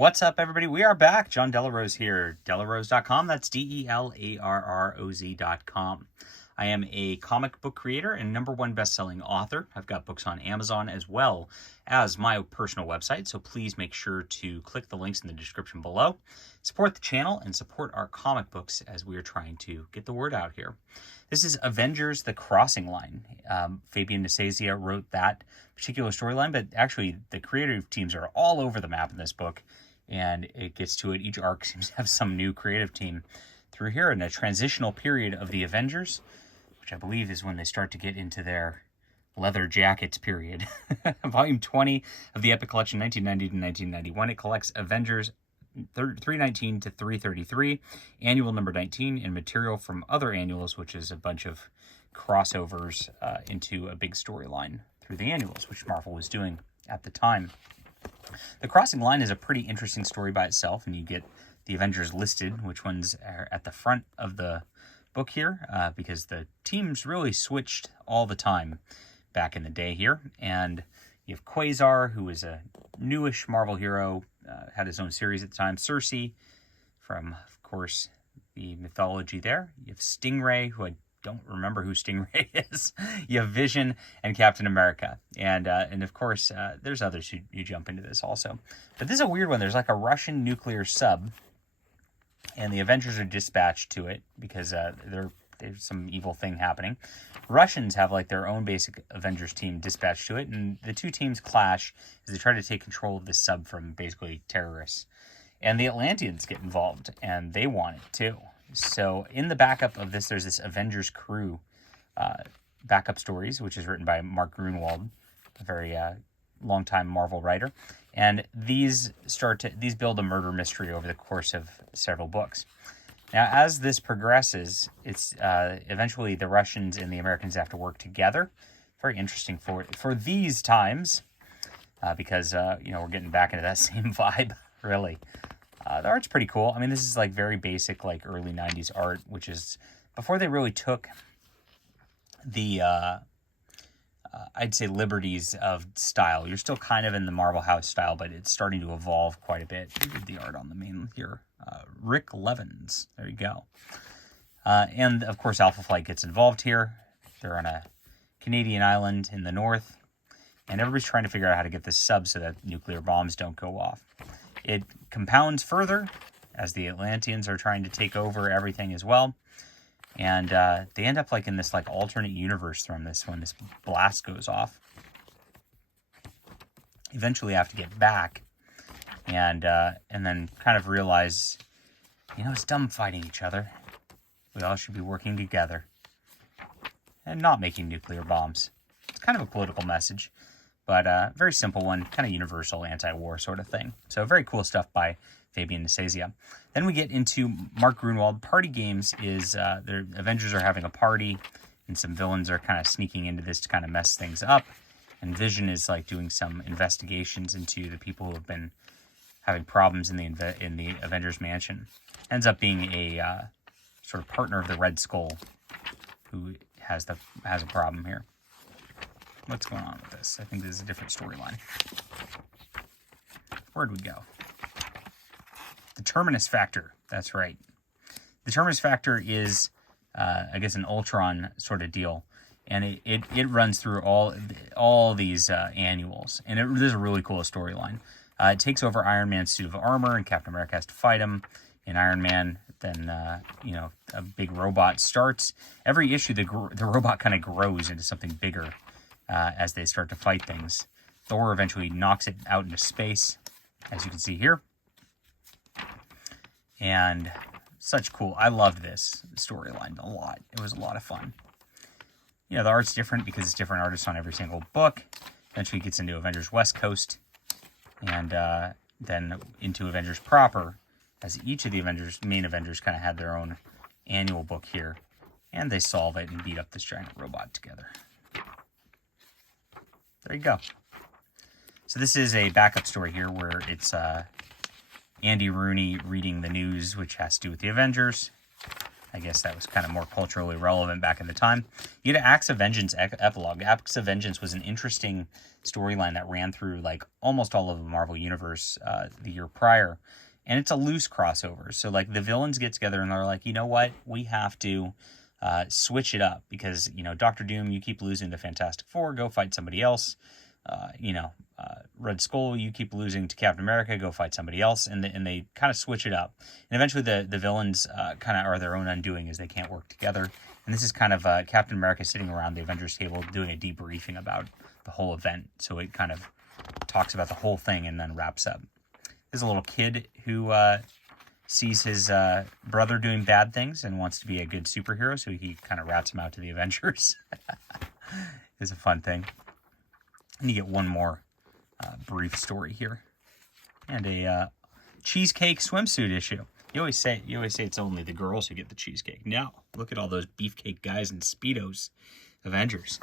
What's up, everybody? We are back. John Delarose here. Delarose.com. That's DELARROZ.com. I am a comic book creator and #1 best-selling author. I've got books on Amazon as well as my personal website, so please make sure to click the links in the description below. Support the channel and support our comic books as we are trying to get the word out here. This is Avengers: The Crossing Line. Fabian Nicieza wrote that particular storyline, but actually the creative teams are all over the map in this book, and it gets to it. Each arc seems to have some new creative team through here in a transitional period of the Avengers, which I believe is when they start to get into their leather jackets period. Volume 20 of the Epic Collection, 1990 to 1991. It collects Avengers 319 to 333, annual number 19, and material from other annuals, which is a bunch of crossovers into a big storyline through the annuals, which Marvel was doing at the time. The Crossing Line is a pretty interesting story by itself, and you get the Avengers listed, which ones are at the front of the book here, because the teams really switched all the time back in the day here. And you have Quasar, who is a newish Marvel hero, had his own series at the time. Cersei, from, of course, the mythology there. You have Stingray, who I don't remember who Stingray is. You have Vision and Captain America. And of course, there's others who jump into this also. But this is a weird one. There's like a Russian nuclear sub, and the Avengers are dispatched to it because there's some evil thing happening. Russians have like their own basic Avengers team dispatched to it, and the two teams clash as they try to take control of this sub from basically terrorists. And the Atlanteans get involved, and they want it too. So in the backup of this, there's this Avengers crew backup stories, which is written by Mark Grunwald, a very longtime Marvel writer. And these build a murder mystery over the course of several books. Now, as this progresses, it's eventually the Russians and the Americans have to work together. Very interesting for these times, because we're getting back into that same vibe, really. The art's pretty cool. I mean, this is like very basic, like early 90s art, which is before they really took the, I'd say, liberties of style. You're still kind of in the Marvel House style, but it's starting to evolve quite a bit. Who did the art on the main here? Rick Levins. There you go. And, of course, Alpha Flight gets involved here. They're on a Canadian island in the north, and everybody's trying to figure out how to get this sub so that nuclear bombs don't go off. It compounds further as the Atlanteans are trying to take over everything as well. And they end up like in this like alternate universe from this when this blast goes off. Eventually have to get back and then kind of realize, it's dumb fighting each other. We all should be working together and not making nuclear bombs. It's kind of a political message, but a very simple one, kind of universal anti-war sort of thing. So very cool stuff by Fabian Nicieza. Then we get into Mark Grunwald. Party Games is, the Avengers are having a party, and some villains are kind of sneaking into this to kind of mess things up. And Vision is like doing some investigations into the people who have been having problems in the Avengers Mansion. Ends up being a sort of partner of the Red Skull, who has a problem here. What's going on with this? I think this is a different storyline. Where'd we go? The Terminus Factor. That's right. The Terminus Factor is, I guess, an Ultron sort of deal. And it runs through all these annuals. And it is a really cool storyline. It takes over Iron Man's suit of armor, and Captain America has to fight him. In Iron Man, then, a big robot starts. Every issue, the robot kind of grows into something bigger. As they start to fight things. Thor eventually knocks it out into space, as you can see here. And such cool. I loved this storyline a lot. It was a lot of fun. The art's different because it's different artists on every single book. Eventually it gets into Avengers West Coast, and then into Avengers proper, as each of the main Avengers kind of had their own annual book here. And they solve it and beat up this giant robot together. There you go. So this is a backup story here where it's Andy Rooney reading the news, which has to do with the Avengers. I guess that was kind of more culturally relevant back in the time. You had Acts of Vengeance epilogue. Acts of Vengeance was an interesting storyline that ran through like almost all of the Marvel Universe the year prior. And it's a loose crossover. So like the villains get together and they're like, you know what? We have to switch it up because, you know, Doctor Doom, you keep losing to Fantastic Four, go fight somebody else. Red Skull, you keep losing to Captain America, go fight somebody else, and they kind of switch it up. And eventually the villains kind of are their own undoing as they can't work together. And this is kind of Captain America sitting around the Avengers table doing a debriefing about the whole event. So it kind of talks about the whole thing and then wraps up. There's a little kid who sees his brother doing bad things and wants to be a good superhero, so he kind of rats him out to the Avengers. It's a fun thing. And you get one more brief story here, and a cheesecake swimsuit issue. You always say it's only the girls who get the cheesecake. No, look at all those beefcake guys in Speedos. Avengers.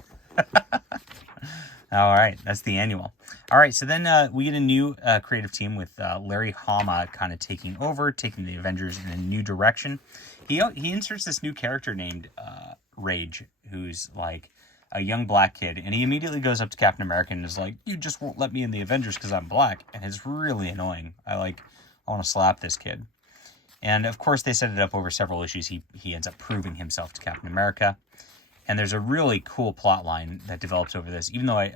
All right, that's the annual. All right, so then we get a new creative team with Larry Hama kind of taking over, taking the Avengers in a new direction. He inserts this new character named Rage, who's like a young black kid, and he immediately goes up to Captain America and is like, "You just won't let me in the Avengers because I'm black," and it's really annoying. I want to slap this kid. And of course, they set it up over several issues. He ends up proving himself to Captain America. And there's a really cool plot line that develops over this, even though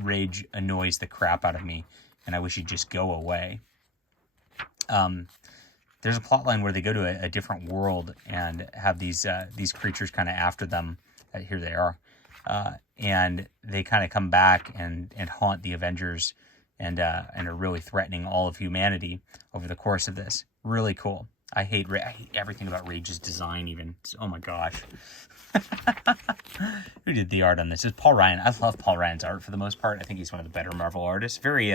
Rage annoys the crap out of me, and I wish he'd just go away. There's a plot line where they go to a different world and have these creatures kind of after them. Here they are. And they kind of come back and haunt the Avengers and are really threatening all of humanity over the course of this. Really cool. I hate everything about Rage's design even. Oh my gosh. Who did the art on this? It's Paul Ryan. I love Paul Ryan's art for the most part. I think he's one of the better Marvel artists. Very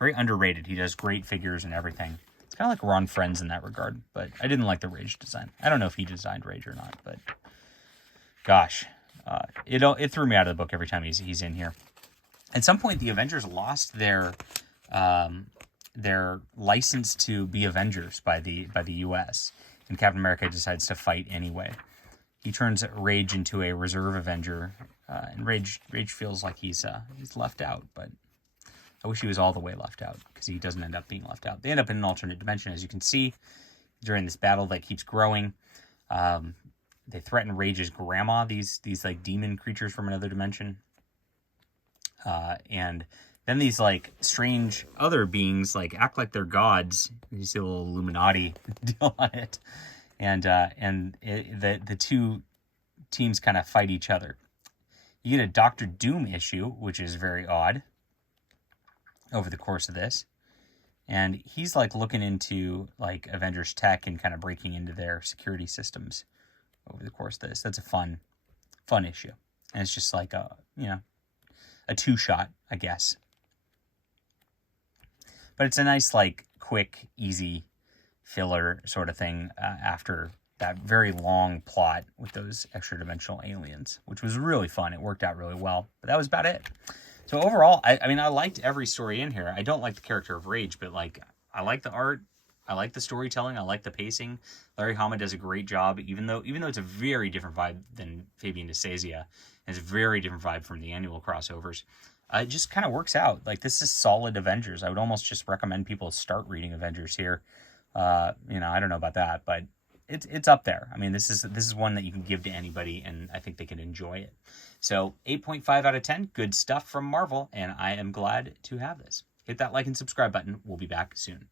underrated. He does great figures and everything. It's kind of like Ron Friends in that regard, but I didn't like the Rage design. I don't know if he designed Rage or not, but gosh, it threw me out of the book every time he's in here. At some point, the Avengers lost their license to be Avengers by the U.S., and Captain America decides to fight anyway. He turns Rage into a reserve Avenger, and Rage feels like he's left out, but I wish he was all the way left out, because he doesn't end up being left out. They end up in an alternate dimension, as you can see, during this battle that keeps growing. They threaten Rage's grandma, these like demon creatures from another dimension. And then these like strange other beings like act like they're gods. You see a little Illuminati deal on it. And the two teams kind of fight each other. You get a Doctor Doom issue, which is very odd over the course of this. And he's like looking into like Avengers tech and kind of breaking into their security systems over the course of this. That's a fun issue. And it's just like a two-shot, I guess. But it's a nice, like, quick, easy filler sort of thing after that very long plot with those extra-dimensional aliens, which was really fun. It worked out really well. But that was about it. So overall, I mean, I liked every story in here. I don't like the character of Rage, but, like, I like the art. I like the storytelling. I like the pacing. Larry Hama does a great job, even though it's a very different vibe than Fabian DeSazia. It's a very different vibe from the annual crossovers. It just kind of works out. Like, this is solid Avengers. I would almost just recommend people start reading Avengers here. I don't know about that, but it's up there. I mean, this is one that you can give to anybody, and I think they can enjoy it. So 8.5 out of 10, good stuff from Marvel, and I am glad to have this. Hit that like and subscribe button. We'll be back soon.